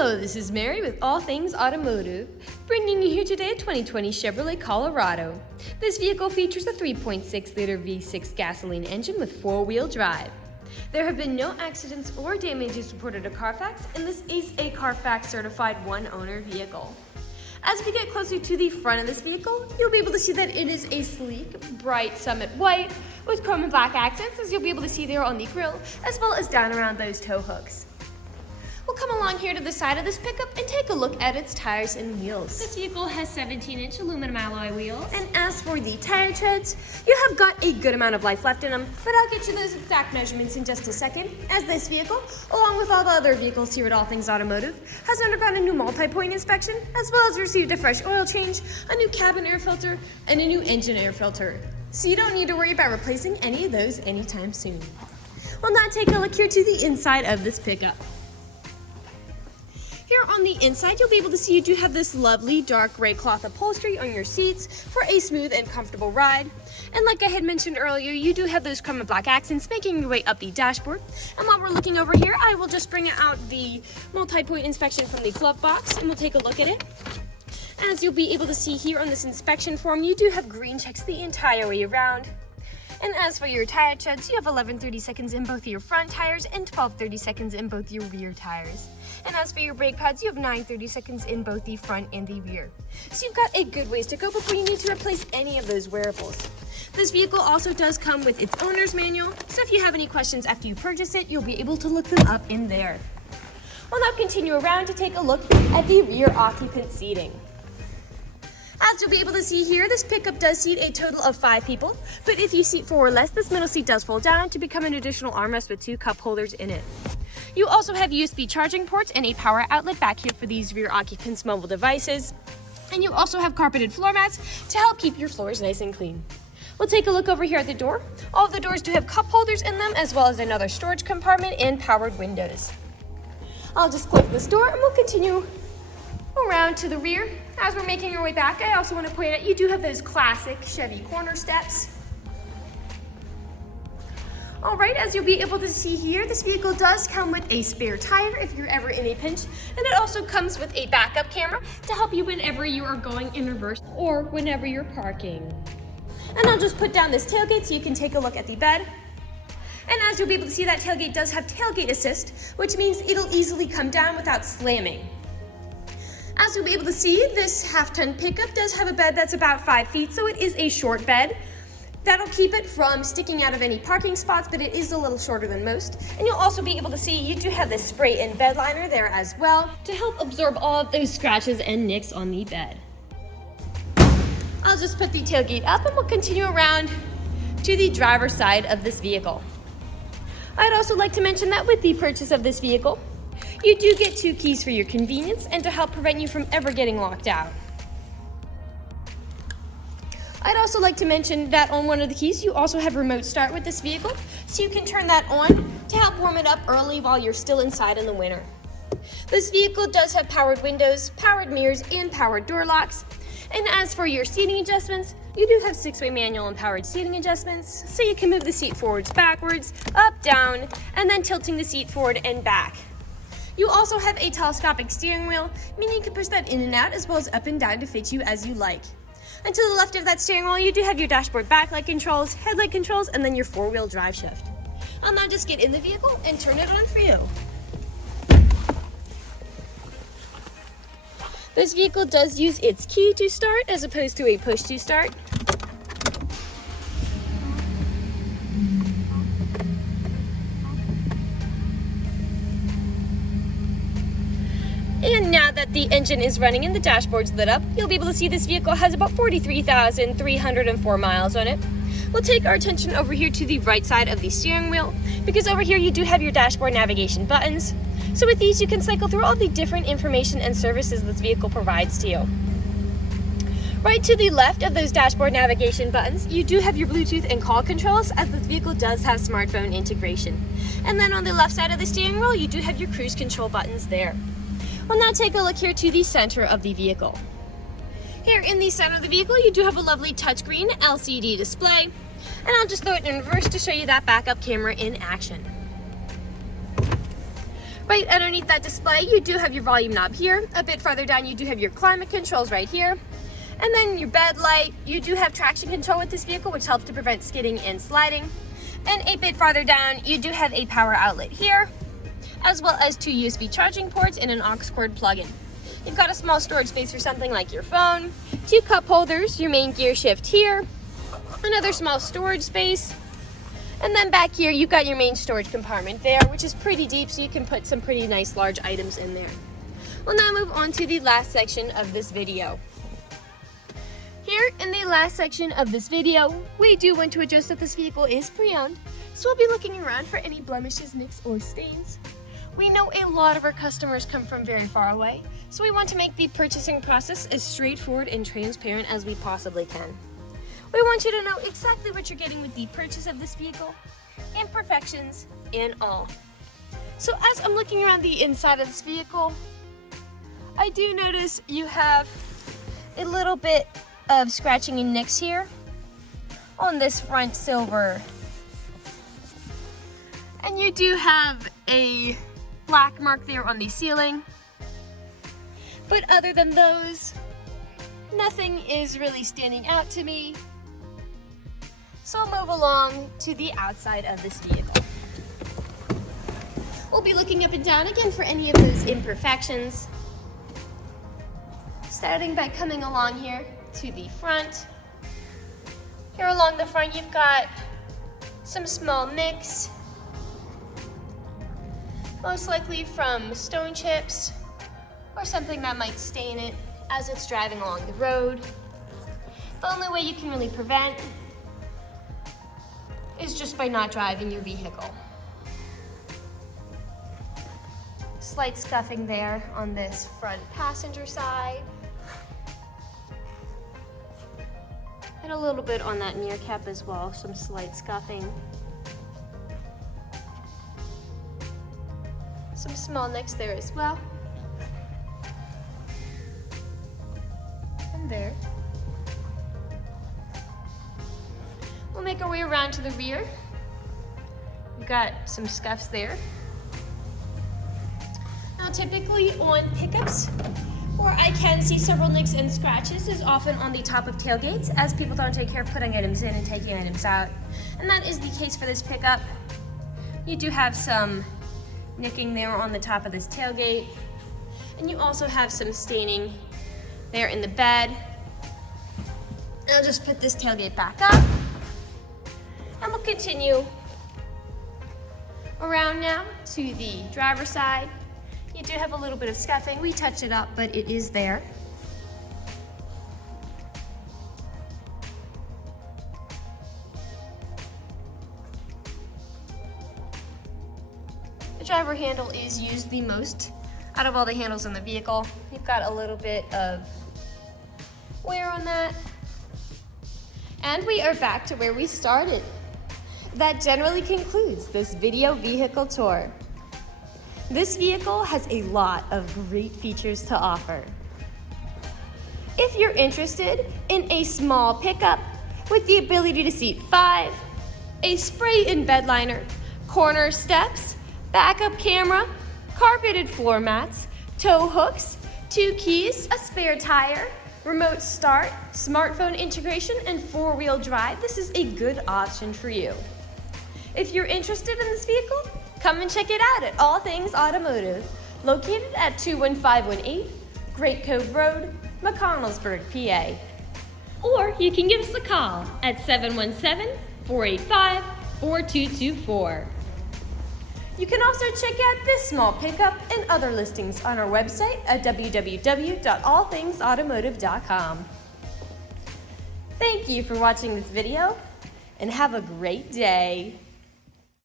Hello, this is Mary with All Things Automotive, bringing you here today a 2020 Chevrolet Colorado. This vehicle features a 3.6-liter V6 gasoline engine with four-wheel drive. There have been no accidents or damages reported to CARFAX, and this is a CARFAX certified one-owner vehicle. As we get closer to the front of this vehicle, you'll be able to see that it is a sleek, bright Summit white with chrome and black accents, as you'll be able to see there on the grille, as well as down around those tow hooks. We'll come along here to the side of this pickup and take a look at its tires and wheels. This vehicle has 17-inch aluminum alloy wheels. And as for the tire treads, you have got a good amount of life left in them, but I'll get you those exact measurements in just a second, as this vehicle, along with all the other vehicles here at All Things Automotive, has undergone a new multi-point inspection, as well as received a fresh oil change, a new cabin air filter, and a new engine air filter. So you don't need to worry about replacing any of those anytime soon. We'll now take a look here to the inside of this pickup. Here on the inside, you'll be able to see you do have this lovely dark gray cloth upholstery on your seats for a smooth and comfortable ride. And like I had mentioned earlier, you do have those chrome and black accents making your way up the dashboard. And while we're looking over here, I will just bring out the multi-point inspection from the glove box and we'll take a look at it. As you'll be able to see here on this inspection form, you do have green checks the entire way around. And as for your tire treads, you have 11/30 seconds in both your front tires and 12/30 seconds in both your rear tires. And as for your brake pads, you have 9/30 seconds in both the front and the rear. So you've got a good ways to go before you need to replace any of those wearables. This vehicle also does come with its owner's manual, so if you have any questions after you purchase it, you'll be able to look them up in there. We'll now continue around to take a look at the rear occupant seating. As you'll be able to see here, this pickup does seat a total of 5 people, but if you seat 4 or less, this middle seat does fold down to become an additional armrest with 2 cup holders in it. You also have USB charging ports and a power outlet back here for these rear occupants' mobile devices. And you also have carpeted floor mats to help keep your floors nice and clean. We'll take a look over here at the door. All of the doors do have cup holders in them, as well as another storage compartment and powered windows. I'll just close this door and we'll continue around to the rear. As we're making our way back, I also want to point out you do have those classic Chevy corner steps. All right, as you'll be able to see here, this vehicle does come with a spare tire if you're ever in a pinch, and it also comes with a backup camera to help you whenever you are going in reverse or whenever you're parking. And I'll just put down this tailgate so you can take a look at the bed. And as you'll be able to see, that tailgate does have tailgate assist, which means it'll easily come down without slamming. As you'll be able to see, this half-ton pickup does have a bed that's about 5 feet, so it is a short bed. That'll keep it from sticking out of any parking spots, but it is a little shorter than most. And you'll also be able to see you do have this spray-in bed liner there as well to help absorb all of those scratches and nicks on the bed. I'll just put the tailgate up and we'll continue around to the driver's side of this vehicle. I'd also like to mention that with the purchase of this vehicle, you do get 2 keys for your convenience and to help prevent you from ever getting locked out. I'd also like to mention that on one of the keys, you also have remote start with this vehicle, so you can turn that on to help warm it up early while you're still inside in the winter. This vehicle does have powered windows, powered mirrors, and powered door locks. And as for your seating adjustments, you do have 6-way manual and powered seating adjustments, so you can move the seat forwards, backwards, up, down, and then tilting the seat forward and back. You also have a telescopic steering wheel, meaning you can push that in and out as well as up and down to fit you as you like. And to the left of that steering wheel, you do have your dashboard backlight controls, headlight controls, and then your 4-wheel drive shift. I'll now just get in the vehicle and turn it on for you. This vehicle does use its key to start as opposed to a push to start. And now that the engine is running and the dashboard's lit up, you'll be able to see this vehicle has about 43,304 miles on it. We'll take our attention over here to the right side of the steering wheel, because over here you do have your dashboard navigation buttons. So with these, you can cycle through all the different information and services this vehicle provides to you. Right to the left of those dashboard navigation buttons, you do have your Bluetooth and call controls, as this vehicle does have smartphone integration. And then on the left side of the steering wheel, you do have your cruise control buttons there. We'll now take a look here to the center of the vehicle. Here in the center of the vehicle, you do have a lovely touchscreen LCD display. And I'll just throw it in reverse to show you that backup camera in action. Right underneath that display, you do have your volume knob here. A bit farther down, you do have your climate controls right here. And then your bed light. You do have traction control with this vehicle, which helps to prevent skidding and sliding. And a bit farther down, you do have a power outlet here, as well as 2 USB charging ports and an aux cord plug-in. You've got a small storage space for something like your phone, 2 cup holders, your main gear shift here, another small storage space, and then back here you've got your main storage compartment there, which is pretty deep, so you can put some pretty nice large items in there. We'll now move on to the last section of this video. Here in the last section of this video, we do want to adjust that this vehicle is pre-owned, so we'll be looking around for any blemishes, nicks, or stains. We know a lot of our customers come from very far away, so we want to make the purchasing process as straightforward and transparent as we possibly can. We want you to know exactly what you're getting with the purchase of this vehicle, imperfections and all. So as I'm looking around the inside of this vehicle, I do notice you have a little bit of scratching and nicks here on this front silver. And you do have a black mark there on the ceiling. But other than those, nothing is really standing out to me. So I'll move along to the outside of this vehicle. We'll be looking up and down again for any of those imperfections. Starting by coming along here to the front. Here along the front you've got some small nicks, most likely from stone chips or something that might stain it as it's driving along the road. The only way you can really prevent is just by not driving your vehicle. Slight scuffing there on this front passenger side. And a little bit on that near cap as well, some slight scuffing. Some small nicks there as well. And there. We'll make our way around to the rear. We've got some scuffs there. Now typically on pickups, where I can see several nicks and scratches, is often on the top of tailgates, as people don't take care of putting items in and taking items out. And that is the case for this pickup. You do have some nicking there on the top of this tailgate. And you also have some staining there in the bed. I'll just put this tailgate back up. And we'll continue around now to the driver's side. You do have a little bit of scuffing. We touched it up, but it is there. The driver handle is used the most out of all the handles in the vehicle. You've got a little bit of wear on that. And we are back to where we started. That generally concludes this video vehicle tour. This vehicle has a lot of great features to offer. If you're interested in a small pickup with the ability to seat 5, a spray-in bedliner, corner steps, backup camera, carpeted floor mats, tow hooks, 2 keys, a spare tire, remote start, smartphone integration, and 4-wheel drive, this is a good option for you. If you're interested in this vehicle, come and check it out at All Things Automotive, located at 21518 Great Cove Road, McConnellsburg, PA. Or you can give us a call at 717-485-4224. You can also check out this small pickup and other listings on our website at www.allthingsautomotive.com. Thank you for watching this video, and have a great day.